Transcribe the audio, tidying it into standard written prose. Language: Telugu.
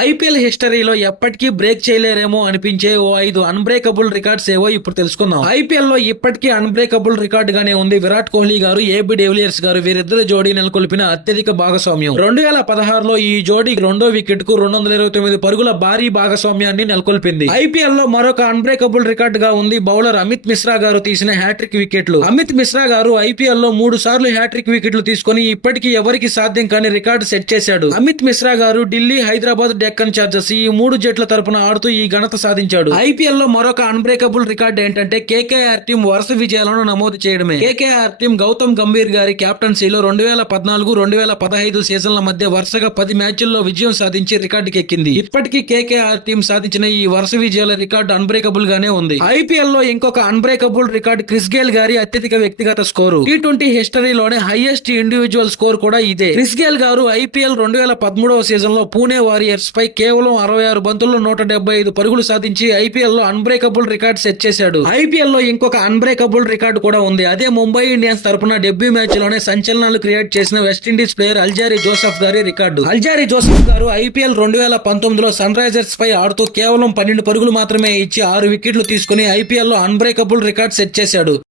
ఐపీఎల్ హిస్టరీలో ఎప్పటికీ బ్రేక్ చేయలేరేమో అనిపించే ఓ 5 అన్బ్రేకబుల్ రికార్డ్స్ ఏవో ఇప్పుడు తెలుసుకుందాం. ఐపీఎల్ లో ఇప్పటికీ అన్బ్రేకబుల్ రికార్డ్ గానే ఉంది విరాట్ కోహ్లీ గారు, ఏబీ డెవిలియర్స్ గారు వీరిద్దరు జోడీ నెలకొల్పిన అత్యధిక భాగస్వామ్యం. 2016లో ఈ జోడీ రెండో వికెట్ కు 229 పరుగుల భారీ భాగస్వామ్యాన్ని నెలకొల్పింది. ఐపీఎల్ లో మరొక అన్బ్రేకబుల్ రికార్డ్ గా ఉంది బౌలర్ అమిత్ మిశ్రా గారు తీసిన హ్యాట్రిక్ వికెట్లు. అమిత్ మిశ్రా గారు ఐపీఎల్ లో 3 సార్లు హ్యాట్రిక్ వికెట్లు తీసుకుని ఇప్పటికీ ఎవరికి సాధ్యం కాని రికార్డు సెట్ చేశాడు. అమిత్ మిశ్రా గారు ఢిల్లీ, హైదరాబాద్, డెక్కన్ చార్జర్స్ ఈ 3 జట్ల తరపున ఆడుతూ ఈ ఘనత సాధించాడు. ఐపీఎల్ లో మరొక అన్బ్రేకబుల్ రికార్డ్ ఏంటంటే కేకేఆర్ టీం వరుస విజయాలను నమోదు చేయడమే. కేకేఆర్ టీం గౌతమ్ గంభీర్ గారి కెప్టెన్సీలో 2014-2015 సీజన్ల మధ్య వరుసగా 10 మ్యాచ్ల్లో విజయం సాధించి రికార్డుకెక్కింది. ఇప్పటికీ కేకేఆర్ టీం సాధించిన ఈ వరుస విజయాల రికార్డు అన్బ్రేకబుల్ గానే ఉంది. ఐపీఎల్ లో ఇంకొక అన్బ్రేకబుల్ రికార్డు క్రిస్ గేల్ గారి అత్యధిక వ్యక్తిగత స్కోరు. T20 హిస్టరీలోనే హైయెస్ట్ ఇండివిజువల్ స్కోర్ కూడా ఇదే. క్రిస్ గేల్ గారు ఐపీఎల్ 2013వ సీజన్ లో పూణే వారియర్స్ పై కేవలం 66 బంతుల్లో 175 పరుగులు సాధించి ఐపీఎల్ లో అన్బ్రేకబుల్ రికార్డ్ సెట్ చేశాడు. ఐపీఎల్ లో ఇంకొక అన్బ్రేకబుల్ రికార్డు కూడా ఉంది. అదే ముంబై ఇండియన్స్ తరపున డెబ్యూ మ్యాచ్ లోనే సంచలనాలు క్రియేట్ చేసిన వెస్టిండీస్ ప్లేయర్ అల్జారీ జోసెఫ్ గారి రికార్డు. అల్జారీ జోసెఫ్ గారు ఐపీఎల్ 2019లో సన్ రైజర్స్ పై ఆడుతూ కేవలం 12 పరుగులు మాత్రమే ఇచ్చి 6 వికెట్లు తీసుకుని ఐపీఎల్ లో అన్బ్రేకబుల్ రికార్డ్ సెట్ చేశాడు.